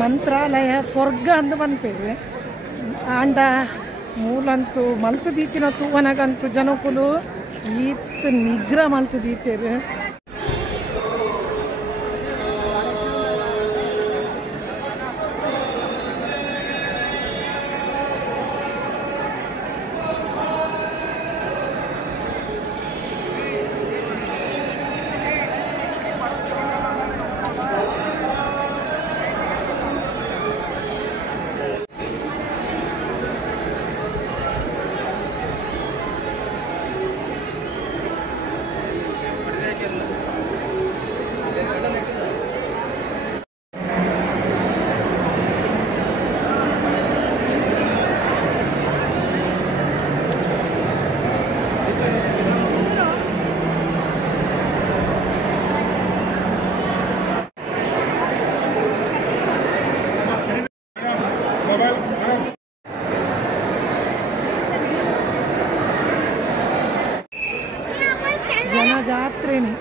ಮಂತ್ರಾಲಯ ಸ್ವರ್ಗ ಅಂದು ಬಂದ್ಪೇವೆ ಆಂಡ ಮೂಲಂತೂ ಮಲ್ತು ದೀತಿನ ತೂವನಗಂತೂ ಜನಕುಲು ಈತ್ ನಿಗ್ರ ಮಲ್ತು ದೀತೇರು. ಜಾತ್ರೆನೇ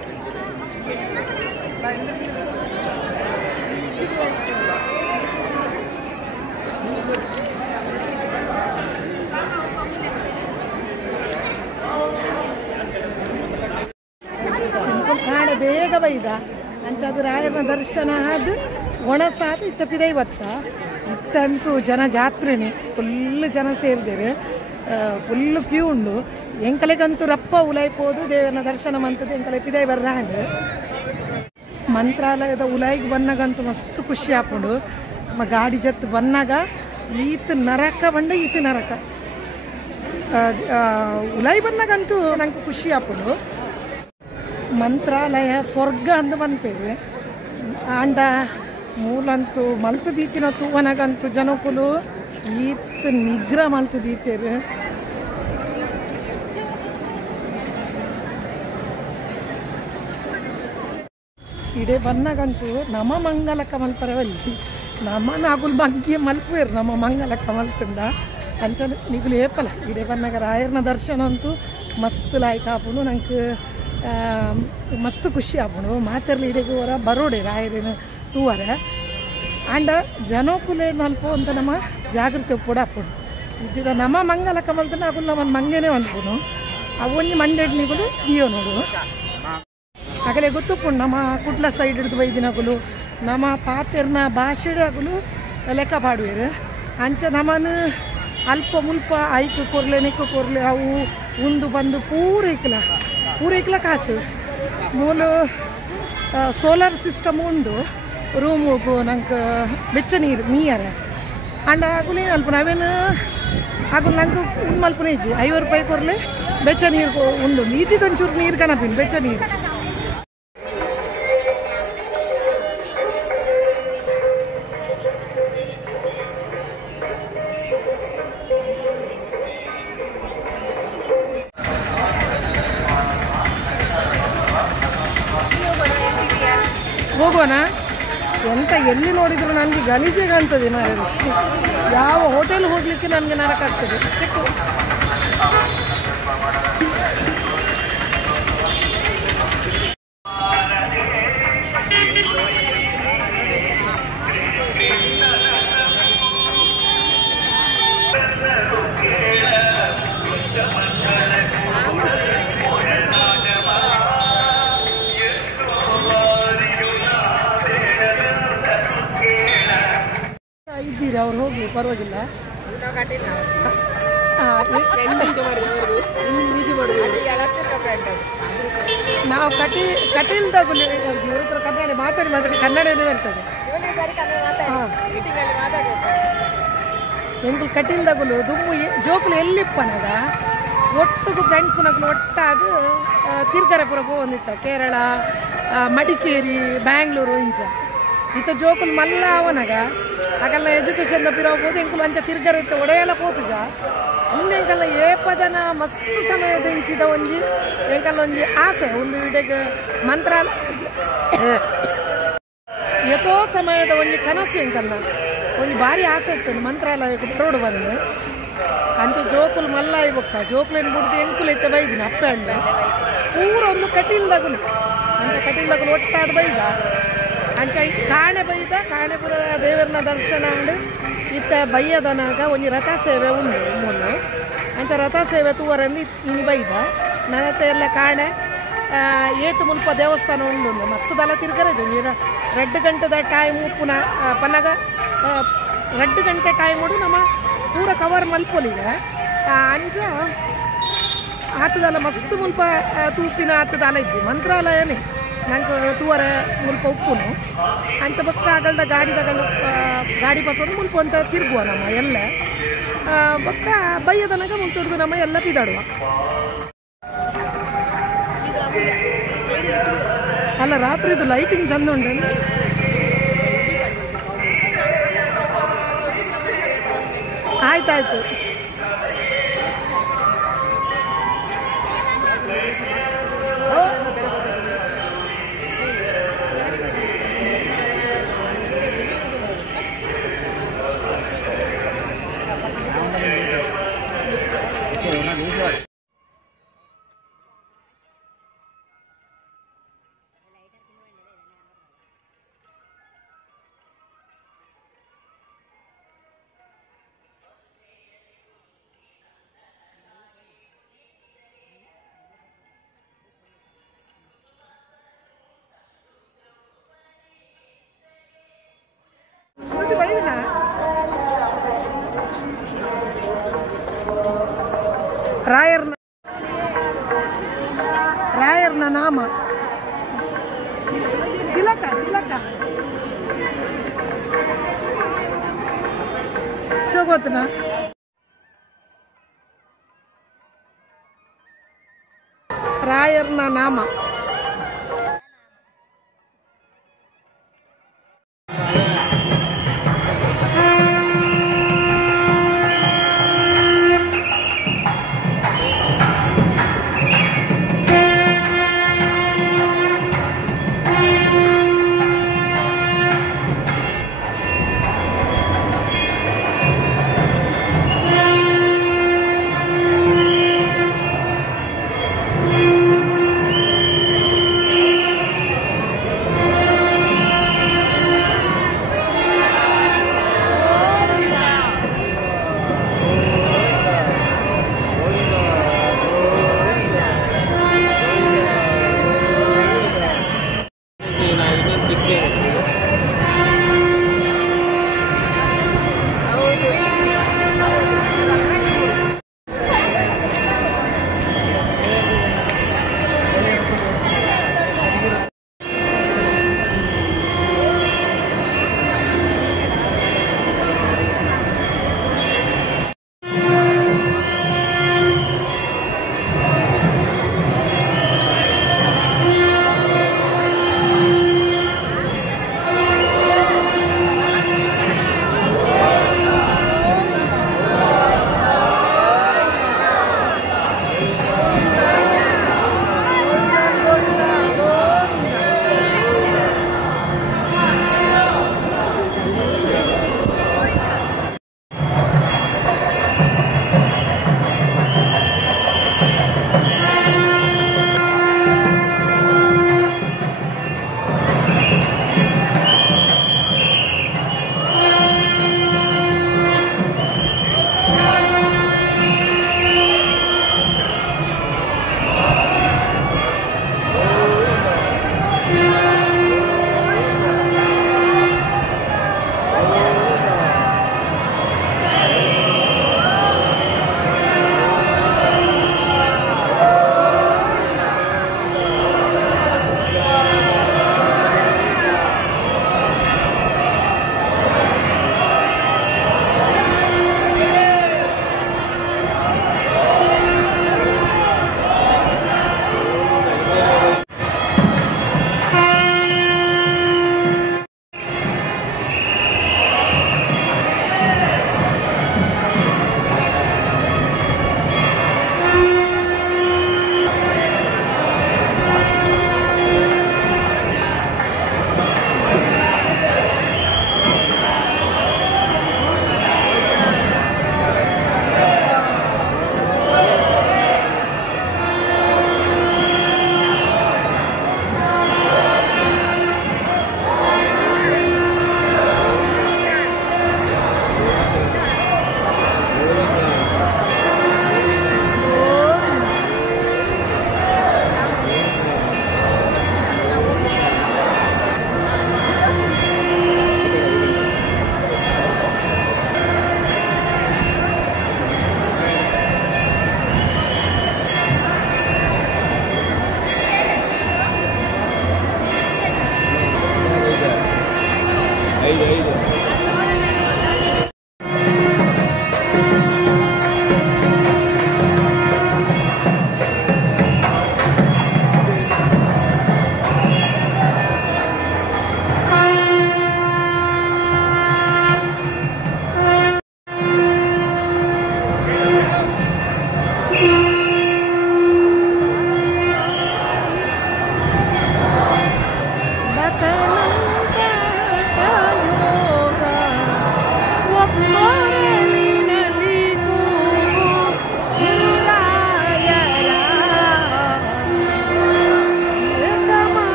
ಕಾಣೆ ಬೇಗ ಬೈದ ಅಂಚದು ರಾಯನ ದರ್ಶನ ಆದ ಒಣಸಾದ ಇತ್ತಪಿದೆ ಇತ್ತಂತೂ ಜನ ಜಾತ್ರೆನೇ ಫುಲ್ ಜನ ಸೇರಿದೇರೆ ಫುಲ್ ಕ್ಯೂ ಉಂಡು ಎಂಕಲೆಗಂತೂ ರಪ್ಪ ಉಲಾಯ್ಪೋದು ದೇವರನ್ನ ದರ್ಶನ ಮಂತದ್ದು ಎಂಕಲೆ ಪಿದೆ ಬರ್ರಾಂಡ್ ಮಂತ್ರಾಲಯದ ಉಲಾಯಿಗೆ ಬನ್ನಾಗಂತೂ ಮಸ್ತ್ ಖುಷಿ ಆಪುಂಡು ಗಾಡಿ ಜತ್ ಬನ್ನಾಗ ಈತ್ ನರಕ ಬಂಡ ಈತ್ ನರಕ ಉಲಾಯಿ ಬನ್ನಾಗಂತೂ ನಂಗೆ ಖುಷಿ ಆಪುಂಡು. ಮಂತ್ರಾಲಯ ಸ್ವರ್ಗ ಅಂದು ಬಂದ್ಪೇವೆ ಆಂಡ ಮೂಲಂತೂ ಮಲ್ತು ದೀತಿನ ತೂವನಗಂತೂ ಜನಕುಲು ಈತ್ ನಿಗ್ರ ಮಲ್ತು ದೀತೇರು. ಇಡೇ ಬನ್ನಾಗಂತೂ ನಮ್ಮ ಮಂಗಲಕ್ಕ ಮಲ್ಪರವಲ್ಲಿ ನಮ್ಮ ನಾಗುಲ್ ಬಗ್ಗೆ ಮಲ್ಪುವೇರು ನಮ್ಮ ಮಂಗಲಕ್ಕ ಮಲ್ತುಂಡ ಅಂಚ ನಿಗುಲು ಏಪಲ ಇಡೇ ಬನ್ನಾಗ ರಾಯರ್ನ ದರ್ಶನ ಅಂತೂ ಮಸ್ತ್ ಲಾಯ್ಕ್ ಆಪುಂಡು ನಂಗೆ ಮಸ್ತ್ ಖುಷಿ ಆಪುಂಡು ಮಾತೆರ್ಲಿ ಇಡೇಗೆ ಹೊರ ಬರೋಡೆ ರಾಯರಿನ ತೂವರ ಆಂಡ ಜನಕುಲೆ ಮಲ್ಪ ಅಂತ ನಮ್ಮ ಜಾಗೃತಿ ಒಪ್ಪೋಡು ಆಪುಂಡು ಇಜ್ಜಿದ ನಮ್ಮ ಮಂಗಲಕ್ಕ ಮಲ್ತು ನಾಗುಲ್ ನಮ್ಮ ಮಂಗೇನೆ ಮಲ್ಪುನು ಅವು ಒಂಜಿ ಮಂಡೆಡ್ ನಿಗುಲು ದಿಯೋ ನೋಡು ಆಗಲೇ ಗೊತ್ತುಪ್ಪುಂಡು ನಮ್ಮ ಕುಡ್ಲ ಸೈಡ್ ಹಿಡಿದು ಬೈದಿನಗುಲು ನಮ್ಮ ಪಾತೆರ್ನ ಭಾಷೆಡಾಗುಲು ಲೆಕ್ಕ ಪಾಡುವೆರು ಅಂಚ ನಮ್ಮನ್ನು ಅಲ್ಪ ಮುಲ್ಪ ಐಕು ಕೊರ್ಲೆ ನೆಕ್ಕು ಕೊರ್ಲೆ ಅವು ಉಂದು ಬಂದು ಪೂರೈಕ್ಲ ಕಾಸು ಮೂಲು ಸೋಲಾರ್ ಸಿಸ್ಟಮ್ ಉಂಡು ರೂಮುಗು ನಂಗೆ ಬೆಚ್ಚ ನೀರು ಮೀಯರ ಅಂಡ ಆಗುಲೇ ಅಲ್ಪ ನಾವೇನು ಆಗುಲ್ ನಂಗೆ ಮಲ್ಪನೆ ಇಜ್ಜಿ 50 ರೂಪಾಯಿ ಕೊರ್ಲೆ ಬೆಚ್ಚ ನೀರು ಉಂಡು ಮೀದಿದೊಂಚೂರು ನೀರು ಕನಪಿನ ಬೆಚ್ಚ ನೀರು ಹೋಗೋಣ ಎಂತ ಎಲ್ಲಿ ನೋಡಿದ್ರು ನನಗೆ ಗಲೀಜೆ ಕಾಣ್ತದೆ ಮಾರೆ ಯಾವ ಹೋಟೆಲ್ ಹೋಗ್ಲಿಕ್ಕೆ ನನಗೆ ನರಕ ಆಗ್ತದೆ ಇದ್ದೀರಾ ಅವ್ರು ಹೋಗ್ಲಿ ಪರವಾಗಿಲ್ಲ ನಾವು ಕಟೀಲ್ದಾಗಲಿ ಇವ್ರ ಹತ್ರ ಕನ್ನಡ ಮಾತಾಡಿ ಕನ್ನಡನೇ ಬರ್ತದೆ ಎಂಟು ಕಟೀಲ್ದಾಗಲು ದುಮ್ಮು ಜೋಕುಲು ಎಲ್ಲಿಪ್ಪನಗ ಒಟ್ಟಿಗೆ ಫ್ರೆಂಡ್ಸ್ ನಗಲು ಒಟ್ಟಾಗಿ ತಿರ್ಗರಪುರ ಹೋಗಿತ್ತ ಕೇರಳ ಮಡಿಕೇರಿ ಬ್ಯಾಂಗ್ಳೂರು ಇಂಚ ಇತ್ತ ಜೋಕುಲು ಮಲ್ಲ ಅವನಗ ಆಗಲ್ಲ ಎಜುಕೇಶನ್ ಪಿರೋಗ್ಬೋದು ಎಂಕುಲು ಅಂಚ ತಿರ್ಗರಿತ್ತ ಒಡೆಯಲ್ಲ ಪೋತುಜ ಮುಂದೆ ಎಂಕಲ್ಲ ಏಪದನ ಮಸ್ತ್ ಸಮಯದ ಇಂಚಿದ ಒಂಜಿ ಎಂಕಲ್ಲ ಒಂಜಿ ಆಸೆ ಒಂದು ಇಡೆಗೆ ಮಂತ್ರಾಲಯ ಎತೋ ಸಮಯದ ಒಂಜಿ ಕನಸು ಎಂಕಲ್ಲ ಒಂದು ಭಾರಿ ಆಸೆ ಇತ್ತು ಮಂತ್ರಾಲಯಕ್ಕೆ ಬರೋಡು ಬಂದು ಅಂಚ ಜೋಕುಲು ಮಲ್ಲ ಬೊಕ್ಕ ಜೋಕುಲೇನು ಬಿಡ್ದು ಎಂಕುಲು ಇತ್ತ ಬೈದಿನ ಅಪ್ಪೆ ಅಂಡೆ ಪೂರ ಒಂದು ಕಟೀಲ್ದಾಗುಲು ಅಂಚ ಕಟೀಲ್ದಾಗುಲು ಒಟ್ಟಾದ ಬೈದ ಅಂಚ ಕಾಣೆ ಬೈದ ಕಾಣೆಪುರ ದೇವರನ ದರ್ಶನ ಉಂಡು ಇತ್ತ ಬಯ್ಯದನಾಗ ಒಂಜಿ ರಥ ಸೇವೆ ಉಂಡು ಮೂಲು ಅಂಚ ರಥ ಸೇವೆ ತೂವರಲ್ಲಿ ಇನ್ನು ಬೈದ ನನ್ನತ್ತೆ ಎಲ್ಲ ಕಾಣೆ ಏತು ಮುಲ್ಪ ದೇವಸ್ಥಾನ ಉಂಡು ಮಸ್ತ್ ದಲ ತಿರ್ಗರದು ನೀರ 2 ಗಂಟೆದ ಟೈಮ್ ಪುನಃ ಪನ್ನಗ 2 ಗಂಟೆ ಟೈಮ್ ಉಂಡು ನಮ್ಮ ಪೂರ ಕವರ್ ಮಲ್ಪೊಲಿಗೆ ಅಂಚ ಆತದಲ್ಲ ಮಸ್ತ್ ಮುಲ್ಪ ತೂಪಿನ ಆತದಲ್ಲ ಇಜ್ಜಿ ಮಂತ್ರಾಲಯನೇ ನಂಗೆ ತೂವರ ಮುಲ್ಪ ಉಪ್ಪುನು ಅಂಚ ಬಕ್ಕ ಆಗಲ್ದ ಗಾಡಿ ಬಸೋದು ಮುಲ್ಪ ಅಂತ ತಿರುಗುವ ನಮ್ಮ ಎಲ್ಲ ಬಕ್ಕ ಬಯ್ಯದನಾಗ ಮುಂತುಡ್ದು ನಮ್ಮ ಎಲ್ಲ ಪಿದಾಡುವ ಅಲ್ಲ ರಾತ್ರಿದು ಲೈಟಿಂಗ್ ಚಂದ ಉಂಟು ಆಯ್ತಾಯ್ತು ರಾಯರ್ನ ನಾಮ ತಿಲಕ ಶೋಭತ್ನ ರಾಯರ್ನ ನಾಮ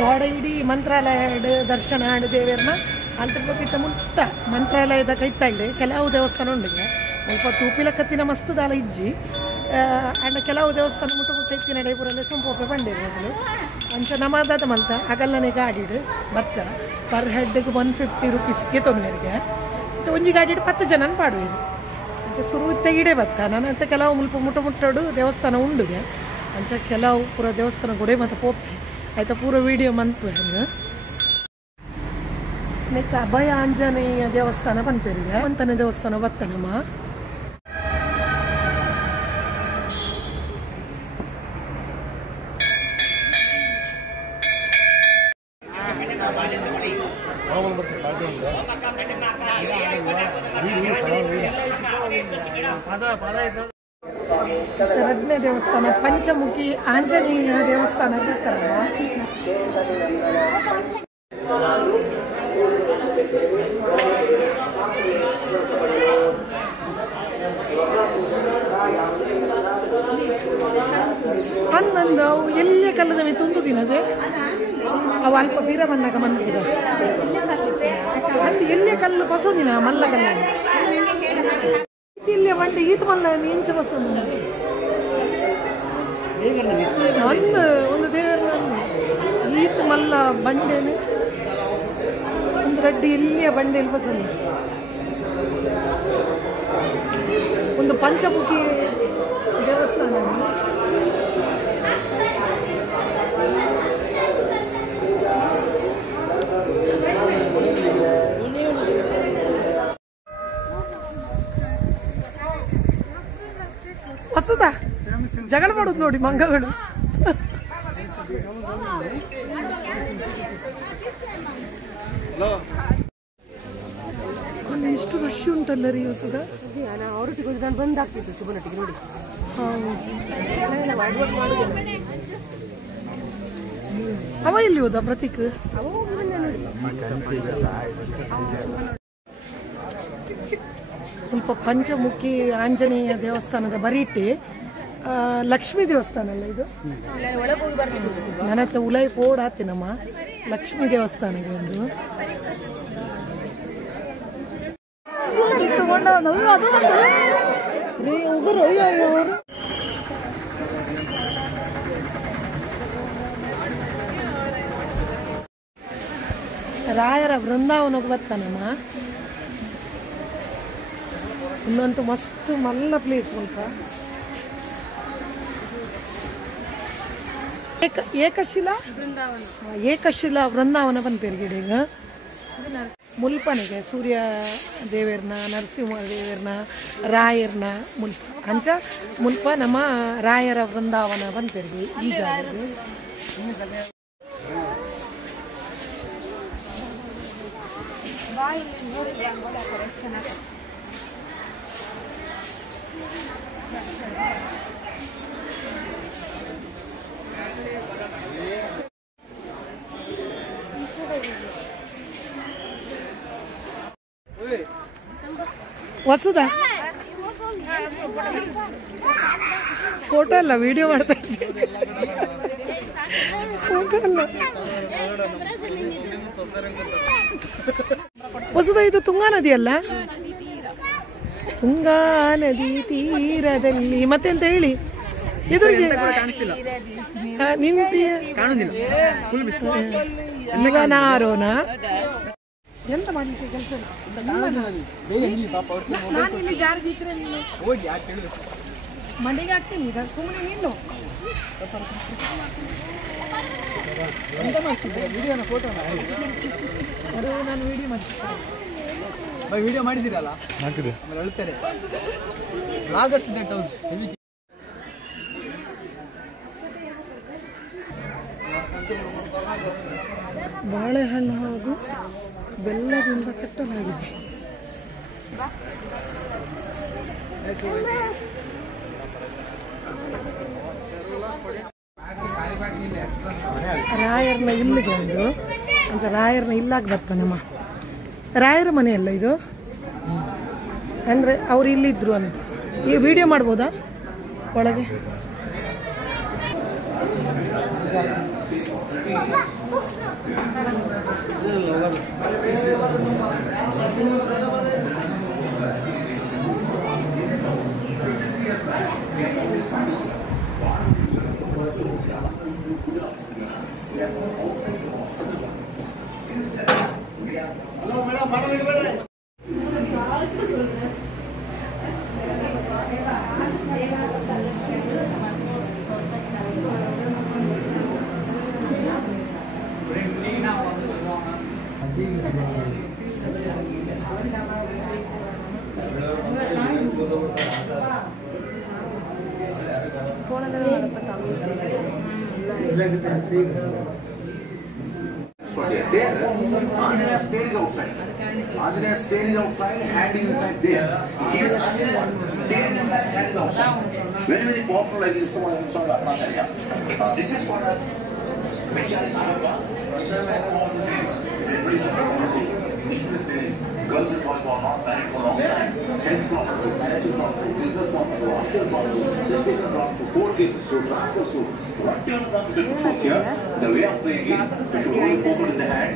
ಕೋಡ ಇಡೀ ಮಂತ್ರಾಲಯದ ದರ್ಶನ ಆಡು ದೇವರನ್ನ ಅಲ್ತ್ರ ಬಗ್ಗೆ ಮುಟ್ಟ ಮಂತ್ರಾಲಯದ ಕೈತಾಳೆ ಕೆಲವು ದೇವಸ್ಥಾನ ಉಂಡಿಗೆ ಸ್ವಲ್ಪ ತೂಪಿಲಕತ್ತಿನ ಮಸ್ತ್ ದಾಲ ಇಜ್ಜಿ ಅಂಡ್ ಕೆಲವು ದೇವಸ್ಥಾನ ಮುಟ್ಟ ಮುಟ್ಟ ಇತ್ತಿನ ಡೈಪುರಲ್ಲೇ ಸೊಂಪೊಪ್ಪೆ ಬಂದಿರೋದು ಅಂಚ ನಮಾದಾದ ಮಲ್ತ ಅಗಲ್ಲನೆ ಗಾಡಿಡು ಬತ್ತ ಪರ್ ಹೆಡ್ಗೆ 150 ರೂಪೀಸ್ಗೆ ತೊಂದರೆಗೆ ಒಂಜಿ ಗಾಡಿಡು 10 ಜನನ ಪಾಡುವುದು ಅಂಚ ಸುರು ತೆಗಿಡೆ ಬತ್ತ ನನ್ನಂತ ಕೆಲವು ಮುಲ್ಪ ಮುಟ್ಟ ಮುಟ್ಟಡು ದೇವಸ್ಥಾನ ಉಂಡುಗೆ ಅಂಚ ಕೆಲವು ಪೂರ ದೇವಸ್ಥಾನ ಗುಡೆ ಮತ್ತು ಪೋಪೆ ಆಯ್ತಾ ಪೂರ ವಿಡಿಯೋ ಮಂತು ನೆಕ್ಕ ಅಭಯ ಆಂಜನೇಯ ದೇವಸ್ಥಾನ ಬಂತೇರಿದೆ ಅಂತನೇ ದೇವಸ್ಥಾನ ಬತ್ತನಮ್ಮ ಎರಡನೇ ದೇವಸ್ಥಾನ ಪಂಚಮುಖಿ ಆಂಜನೇಯ ದೇವಸ್ಥಾನ ಬರ್ತಾರಲ್ಲ ಅಂದಂದು ಅವು ಎಲ್ಲೇ ಕಲ್ಲದ ಮೇಲೆ ತುಂದು ದಿನದೆ ಅವು ಅಲ್ಪ ಬೀರ ಮನ್ನಾಗ ಮನ್ಬಿದ ಅಂದು ಎಲ್ಲೇ ಕಲ್ಲು ಬಸೋದಿನ ಮಲ್ಲ ಕಲ್ಲ ಇಲ್ಲೇ ಬಂಡೆ ಈತ ಮಲ್ಲ ಇಂಚ ಬಸೋದು ಅಂದು ಒಂದು ದೇವರ ಈತ ಮಲ್ಲ ಬಂಡೆನೆ ಒಂದು ರಡ್ಡಿ ಇಲ್ಲಿಯ ಬಂಡೆಯಲ್ಲಿ ಬಸೋದು ಒಂದು ಪಂಚಮುಖಿ ದೇವಸ್ಥಾನ ಹಸುದ ಜಗಳ ಮಾಡುದು ನೋಡಿ ಮಂಗಗಳು ಅಲ್ಲಿ ಇಷ್ಟು ರಶ್ ಉಂಟಲ್ಲ ರೀ ಹೊಸದ ಅವರೊಟ್ಟಿಗೆ ನಾನು ಬಂದಾಗ್ತಿದ್ದು ಶುಭನೊಟ್ಟಿಗೆ ನೋಡಿ ಅವ ಎಲ್ಲಿ ಹೋದ ಪ್ರತೀಕ್ ಸ್ವಲ್ಪ ಪಂಚಮುಖಿ ಆಂಜನೇಯ ದೇವಸ್ಥಾನದ ಬರೀಟಿ ಲಕ್ಷ್ಮೀ ದೇವಸ್ಥಾನ ಅಲ್ಲ ಇದು ನನ್ನ ಹತ್ರ ಉಲೈ ಪೋಡ್ ಆತೇನಮ್ಮ ಲಕ್ಷ್ಮೀ ದೇವಸ್ಥಾನಕ್ಕೆ ಒಂದು ರಾಯರ ಬೃಂದಾವನಕ್ಕೆ ಬರ್ತಾನಮ್ಮ. ಇನ್ನಂತೂ ಮಸ್ತ್ ಮಲ್ಲ ಪ್ಲೇಸ್ ಸ್ವಲ್ಪ. ಏಕಶಿಲಾ ಬೃಂದಾವನ ಬಂತೇರಿ ಈಗ ಮುಲ್ಪನಿಗೆ ಸೂರ್ಯ ದೇವೇರ್ನ ನರಸಿಂಹ ದೇವೇರ್ನ ರಾಯರ್ನ ಮುಲ್ಪ ಅಂಚ ಮುಲ್ಪ ನಮ್ಮ ರಾಯರ ಬೃಂದಾವನ ಬಂತೇರಿ ಈ ಜಾಗದಲ್ಲಿ. ಹೊಸದ ಫೋಟೋ ಅಲ್ಲ, ವಿಡಿಯೋ ಮಾಡ್ತಾ ಇದ್ದೀನಿ. ಫೋಟೋ ಅಲ್ಲ, ಹೊಸದ. ಇದು ತುಂಗಾ ನದಿ ಅಲ್ಲ? ತುಂಗಾ ನದಿ ತೀರದಲ್ಲಿ ಮತ್ತೆಂತ ಹೇಳಿ ಎದುರಿಗೆ ನಾರೋನ ಎಂತ ಮಾಡ್ಲಿಕ್ಕೆ ಕೆಲಸ ನಾನಿಲ್ಲಿ ಜಾರಿದ್ರೆ ನೀನು ಮನೆಗೆ ಹಾಕ್ತೀನಿ. ಈಗ ಸುಮ್ಮನೆ ನಿಲ್ಲು. ಅದು ನಾನು ವಿಡಿಯೋ ಮಾಡ್ತೀನಿ. ವಿಡಿಯೋ ಮಾಡಿದ್ದೀರಲ್ಲ, ಹೇಳ್ತಾರೆ ಬಾಳೆಹಣ್ಣು ಹಾಗೂ ಬೆಲ್ಲದಿಂದ ಕಟ್ಟಲಾಗಿದೆ. ರಾಯರ್ನ ಇಲ್ಲಿಗೆ ಒಂದು ರಾಯರ್ನ ಇಲ್ಲಾಗಿ ಬರ್ತಾನಮ್ಮ. ರಾಯರ ಮನೆಯಲ್ಲ ಇದು, ಅಂದರೆ ಅವ್ರು ಇಲ್ಲಿದ್ರು ಅಂತ. ಈ ವಿಡಿಯೋ ಮಾಡ್ಬೋದಾ ಒಳಗೆ? There, Anjaneya's tail is outside. Anjaneya's tail is outside, hand is inside there. Here, Anjaneya's tail is inside, hand is outside. Very, very powerful like this one inside Atmacharya. This is what Vijay Arabha, girls and boys who are not married for a long time, health problems, financial problems, business problems, hospital problems, education problems, court cases, transfer suit, whatever problems you put here, the way of playing is you should hold the coconut in the hand.